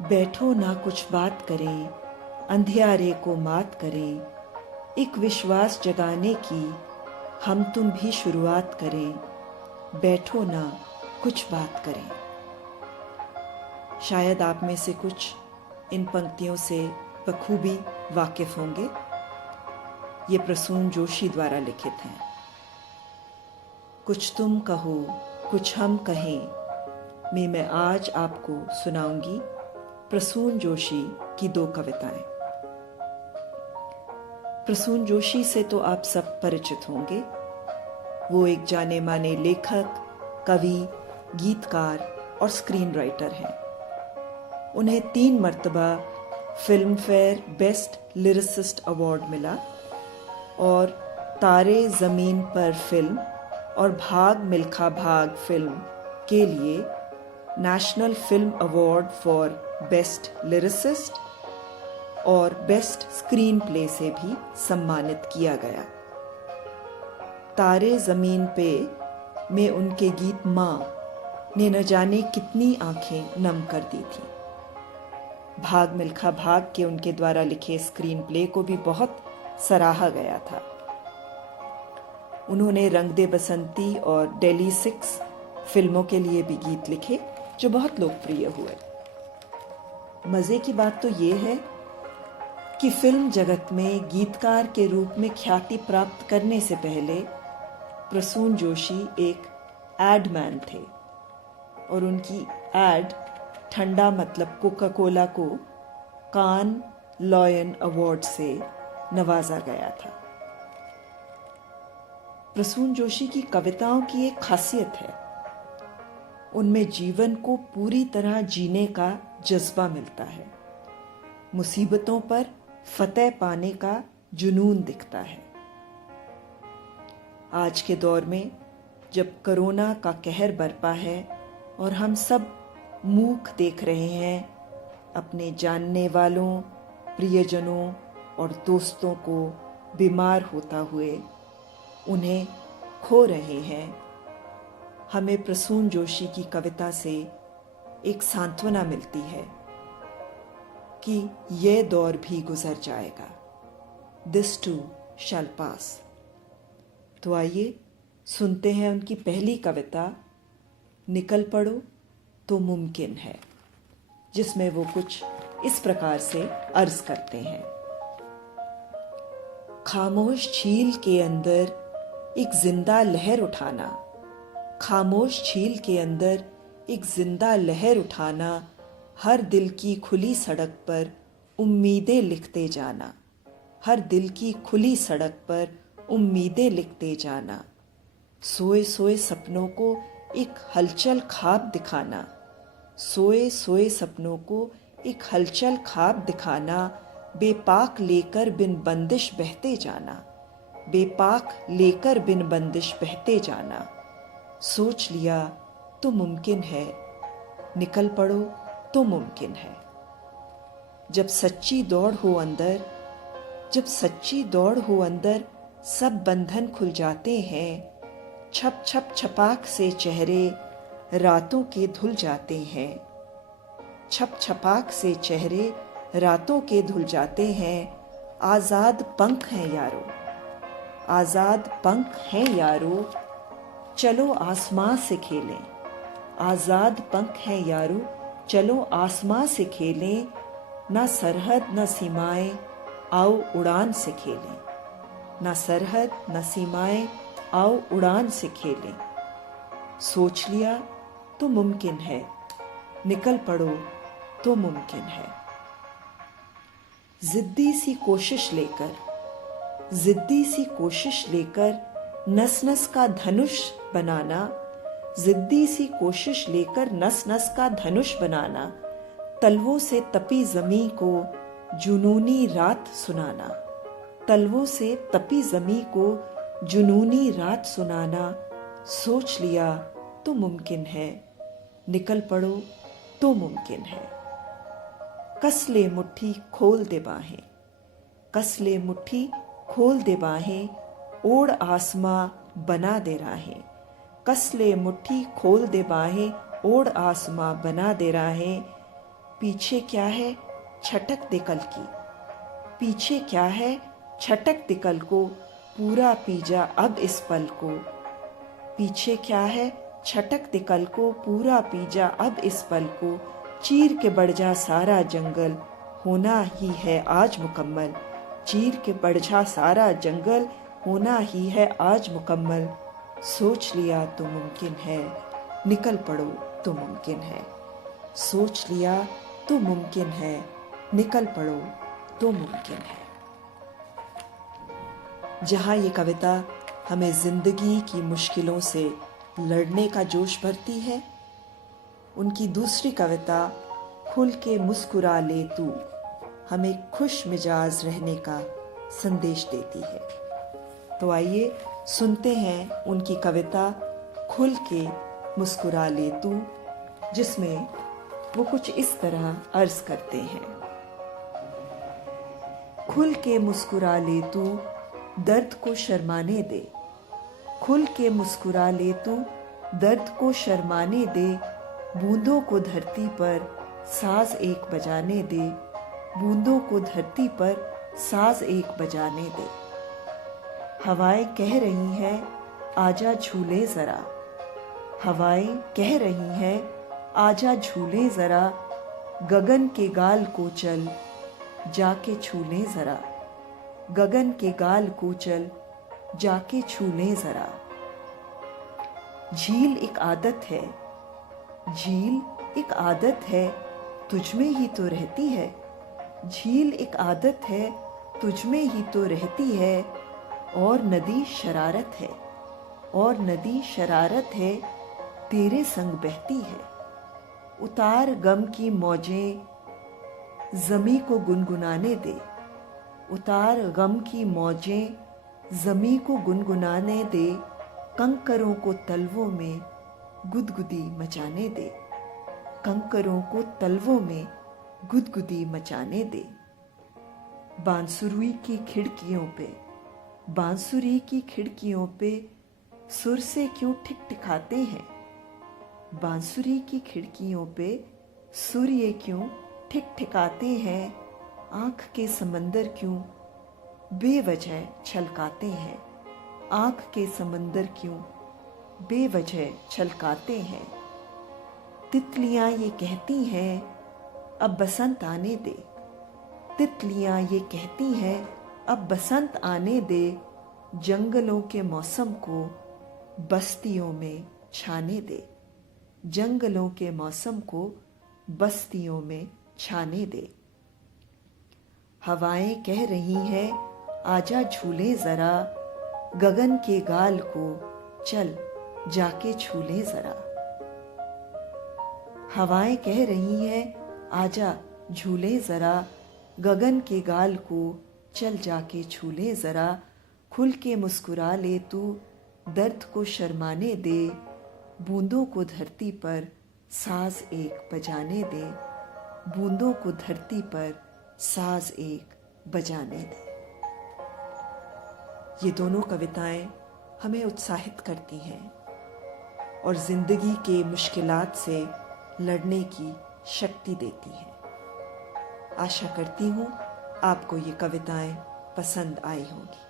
बैठो ना कुछ बात करें, अंधियारे को मात करें, एक विश्वास जगाने की हम तुम भी शुरुआत करें। बैठो ना कुछ बात करें। शायद आप में से कुछ इन पंक्तियों से बखूबी वाकिफ होंगे। ये प्रसून जोशी द्वारा लिखित हैं। कुछ तुम कहो कुछ हम कहें में मैं आज आपको सुनाऊंगी प्रसून जोशी की 2 कविताएं। प्रसून जोशी से तो आप सब परिचित होंगे। वो एक जाने माने लेखक, कवि, गीतकार और स्क्रीन राइटर हैं। उन्हें 3 मर्तबा film fair best lyricist award मिला और तारे ज़मीन पर फिल्म और भाग मिल्खा भाग फिल्म के लिए national film award for best lyricist और बेस्ट स्क्रीन प्ले से भी सम्मानित किया गया। तारे ज़मीन पे में उनके गीत माँ ने न जाने कितनी आंखें नम कर दी थी। भाग मिल्खा भाग के उनके द्वारा लिखे स्क्रीन प्ले को भी बहुत सराहा गया था। उन्होंने रंग दे बसंती और दिल्ली 6 फिल्मों के लिए भी गीत लिखे जो बहुत लोकप्रिय हुए। मज़े की बात तो ये है कि फिल्म जगत में गीतकार के रूप में ख्याति प्राप्त करने से पहले प्रसून जोशी एक एड मैन थे और उनकी एड ठंडा मतलब कोका कोला को कान लॉयन अवार्ड से नवाजा गया था। प्रसून जोशी की कविताओं की एक खासियत है, उनमें जीवन को पूरी तरह जीने का जज्बा मिलता है। मुसीबतों पर फतेह पाने का जुनून दिखता है। आज के दौर में जब कोरोना का कहर बरपा है और हम सब मूक देख रहे हैं अपने जानने वालों, प्रियजनों और दोस्तों को बीमार होता हुए, उन्हें खो रहे हैं, हमें प्रसून जोशी की कविता से एक सांत्वना मिलती है कि यह दौर भी गुजर जाएगा। दिस टू शैल पास। तो आइए सुनते हैं उनकी पहली कविता निकल पड़ो तो मुमकिन है, जिसमें वो कुछ इस प्रकार से अर्ज करते हैं। खामोश झील के अंदर एक जिंदा लहर उठाना, खामोश झील के अंदर एक जिंदा लहर उठाना, हर दिल की खुली सड़क पर उम्मीदें लिखते जाना, हर दिल की खुली सड़क पर उम्मीदें लिखते जाना, सोए सोए सपनों को एक हलचल ख्वाब दिखाना, सोए सोए सपनों को एक हलचल ख्वाब दिखाना, बेपाक लेकर बिन बंदिश बहते जाना, बेपाक लेकर बिन बंदिश बहते जाना, सोच लिया तो मुमकिन है, निकल पड़ो तो मुमकिन है। जब सच्ची दौड़ हो अंदर, जब सच्ची दौड़ हो अंदर, सब बंधन खुल जाते हैं, छप छप छपाक से चेहरे रातों के धुल जाते हैं, छप छपाक से चेहरे रातों के धुल जाते हैं, आज़ाद पंख हैं यारो, आज़ाद पंख हैं यारो, चलो आसमां से खेलें, आज़ाद पंख हैं यारो, चलो आसमां से खेलें, ना सरहद न सीमाएं, आओ उड़ान से खेलें, ना सरहद न सीमाएं, आओ उड़ान से खेलें, सोच लिया तो मुमकिन है, निकल पड़ो तो मुमकिन है। जिद्दी सी कोशिश लेकर, जिद्दी सी कोशिश लेकर नस नस का धनुष बनाना, जिद्दी सी कोशिश लेकर नस नस का धनुष बनाना, तलवों से तपी ज़मीं को जुनूनी रात सुनाना, तलवों से तपी ज़मीं को जुनूनी रात सुनाना, सोच लिया तो मुमकिन है, निकल पड़ो तो मुमकिन है। कस ले मुट्ठी खोल दे बाहें, कस ले मुट्ठी खोल दे बाहें, ओढ़ आसमां बना दे राहें, कस ले मुट्ठी खोल दे बाहें, ओढ़ आसमां बना दे राहें, पीछे क्या है छटक दे कल की, पीछे क्या है छटक दे कल को, पूरा पी जा अब इस पल को। पीछे क्या है छटक दे कल को, पूरा पी जा अब इस पल को। चीर के बढ़ जा सारा जंगल, होना ही है आज मुकम्मल। चीर के बढ़ जा सारा जंगल, होना ही है आज मुकम्मल। सोच लिया तो मुमकिन है, निकल पड़ो तो मुमकिन है। सोच लिया तो मुमकिन है, निकल पड़ो तो मुमकिन है। जहाँ ये कविता हमें जिंदगी की मुश्किलों से लड़ने का जोश भरती है, उनकी दूसरी कविता खुल के मुस्कुरा ले तू हमें खुश मिजाज रहने का संदेश देती है। तो आइए सुनते हैं उनकी कविता खुल के मुस्कुरा ले तू, जिसमें वो कुछ इस तरह अर्ज करते हैं। खुल के मुस्कुरा ले तू दर्द को शर्माने दे, खुल के मुस्कुरा ले तू दर्द को शर्माने दे। बूंदों को धरती पर साज एक बजाने दे, बूंदों को धरती पर साज एक बजाने दे। हवाएं कह रही हैं आजा झूले जरा, हवाएं कह रही हैं आजा झूले जरा। गगन के गाल को चल जाके छूले जरा, गगन के गाल को चल जाके छूले जरा। झील एक आदत है, झील एक आदत है तुझ में ही तो रहती है। झील एक आदत है तुझ में ही तो रहती है। और नदी शरारत है, और नदी शरारत है तेरे संग बहती है। उतार गम की मौजें ज़मी को गुनगुनाने दे, उतार गम की मौजें ज़मी को गुनगुनाने दे। कंकरों को तलवों में गुदगुदी मचाने दे, कंकरों को तलवों में गुदगुदी मचाने दे। बांसुरी की खिड़कियों पे, बांसुरी की खिड़कियों पे सुर से क्यों ठिकठिकाते हैं। बांसुरी की खिड़कियों पे सुर ये क्यों ठिकठिकाते हैं। आँख के समंदर क्यों बेवजह छलकाते हैं, आँख के समंदर क्यों बेवजह छलकाते हैं। तितलियाँ ये कहती हैं अब बसंत आने दे, तितलियाँ ये कहती हैं अब बसंत आने दे। जंगलों के मौसम को बस्तियों में छाने दे, जंगलों के मौसम को बस्तियों में छाने दे। हवाएं कह रही हैं आजा झूले जरा, गगन के गाल को चल जाके छूले जरा। हवाएं कह रही हैं आजा झूले जरा, गगन के गाल को चल जाके छूले जरा। खुल के मुस्कुरा ले तू दर्द को शर्माने दे, बूंदों को धरती पर साज एक बजाने दे, बूंदों को धरती पर साज एक बजाने दे। ये दोनों कविताएं हमें उत्साहित करती हैं और जिंदगी के मुश्किलात से लड़ने की शक्ति देती हैं। आशा करती हूँ आपको ये कविताएं पसंद आई होंगी।